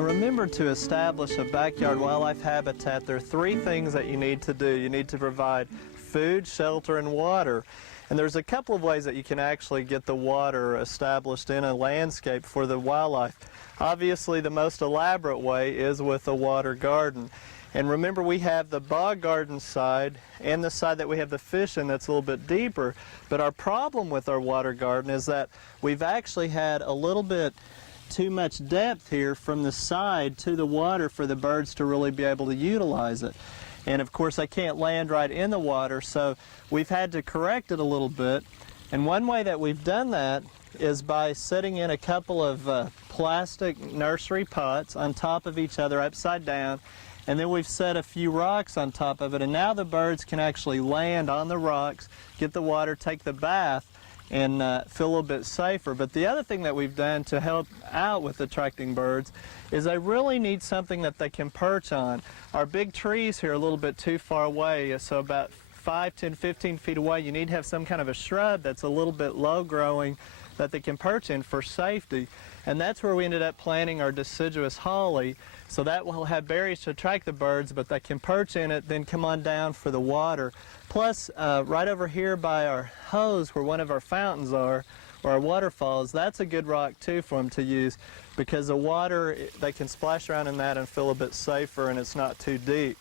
Now remember, to establish a backyard wildlife habitat, there are three things that you need to do. You need to provide food, shelter, and water. And there's a couple of ways that you can actually get the water established in a landscape for the wildlife. Obviously, the most elaborate way is with a water garden. And remember, we have the bog garden side and the side that we have the fish in that's a little bit deeper. But our problem with our water garden is that we've actually had a little bit too much depth here from the side to the water for the birds to really be able to utilize it. And of course, they can't land right in the water, so we've had to correct it a little bit. And one way that we've done that is by setting in a couple of plastic nursery pots on top of each other upside down, and then we've set a few rocks on top of it, and now the birds can actually land on the rocks, get the water, take the bath, and feel a little bit safer. But the other thing that we've done to help out with attracting birds is they really need something that they can perch on. Our big trees here are a little bit too far away, so about 5, 10, 15 feet away, you need to have some kind of a shrub that's a little bit low growing that they can perch in for safety. And that's where we ended up planting our deciduous holly, so that will have berries to attract the birds, but they can perch in it, then come on down for the water. Plus, right over here by our hose where one of our fountains are, or our waterfalls, that's a good rock too for them to use, because the water, they can splash around in that and feel a bit safer, and it's not too deep.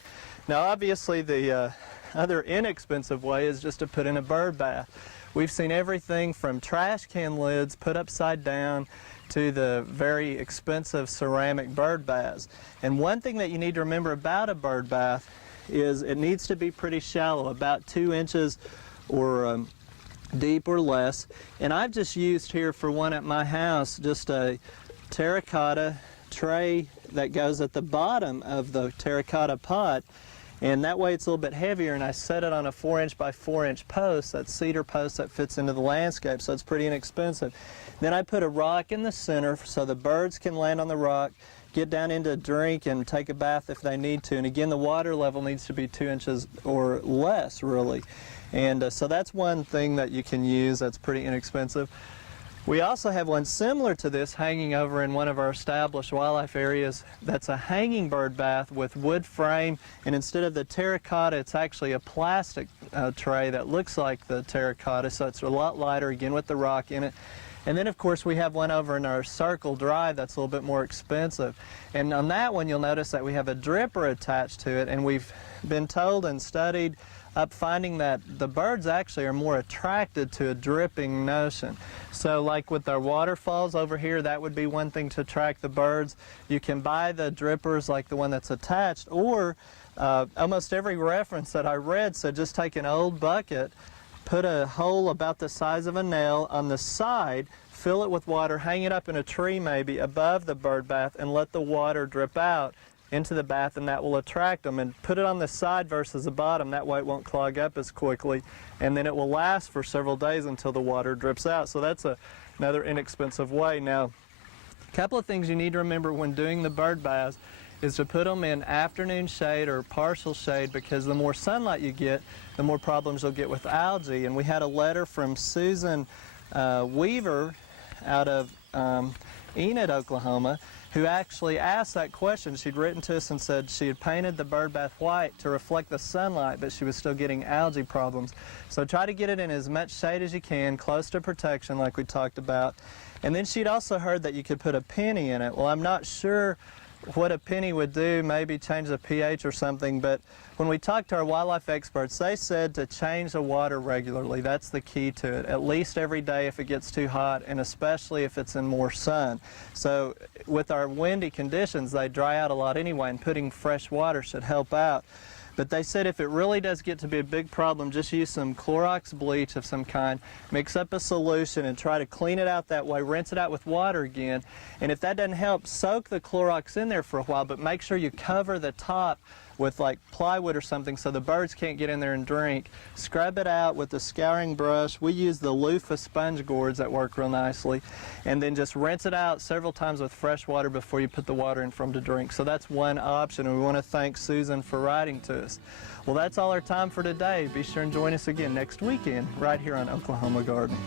Now obviously the other inexpensive way is just to put in a bird bath. We've seen everything from trash can lids put upside down to the very expensive ceramic bird baths. And one thing that you need to remember about a bird bath is it needs to be pretty shallow, about 2 inches or deep or less. And I've just used here for one at my house just a terracotta tray that goes at the bottom of the terracotta pot, and that way it's a little bit heavier, and I set it on a 4-inch by 4-inch post, that cedar post that fits into the landscape, so it's pretty inexpensive. Then I put a rock in the center so the birds can land on the rock, get down into a drink and take a bath if they need to. And again, the water level needs to be 2 inches or less, really. And so that's one thing that you can use that's pretty inexpensive. We also have one similar to this hanging over in one of our established wildlife areas. That's a hanging bird bath with wood frame, and instead of the terracotta, it's actually a plastic tray that looks like the terracotta, so it's a lot lighter, again with the rock in it. And then of course we have one over in our Circle Drive that's a little bit more expensive. And on that one you'll notice that we have a dripper attached to it, and we've been told and studied up finding that the birds actually are more attracted to a dripping notion. So like with our waterfalls over here, that would be one thing to attract the birds. You can buy the drippers like the one that's attached, or almost every reference that I read said just take an old bucket, put a hole about the size of a nail on the side, fill it with water, hang it up in a tree maybe above the bird bath, and let the water drip out into the bath, and that will attract them. And put it on the side versus the bottom, that way it won't clog up as quickly, and then it will last for several days until the water drips out. So that's another inexpensive way. Now, a couple of things you need to remember when doing the bird baths is to put them in afternoon shade or partial shade, because the more sunlight you get, the more problems you'll get with algae. And we had a letter from Susan Weaver out of Enid, Oklahoma, who actually asked that question. She'd written to us and said she had painted the bird bath white to reflect the sunlight, but she was still getting algae problems. So try to get it in as much shade as you can, close to protection like we talked about. And then she'd also heard that you could put a penny in it. Well, I'm not sure what a penny would do, maybe change the pH or something, but when we talked to our wildlife experts, they said to change the water regularly. That's the key to it, at least every day if it gets too hot, and especially if it's in more sun. So with our windy conditions, they dry out a lot anyway, and putting fresh water should help out. But they said if it really does get to be a big problem, just use some Clorox bleach of some kind, mix up a solution and try to clean it out that way, rinse it out with water again. And if that doesn't help, soak the Clorox in there for a while, but make sure you cover the top with like plywood or something so the birds can't get in there and drink. Scrub it out with a scouring brush. We use the loofah sponge gourds that work real nicely. And then just rinse it out several times with fresh water before you put the water in for them to drink. So that's one option, and we want to thank Susan for writing to us. Well, that's all our time for today. Be sure and join us again next weekend right here on Oklahoma Garden.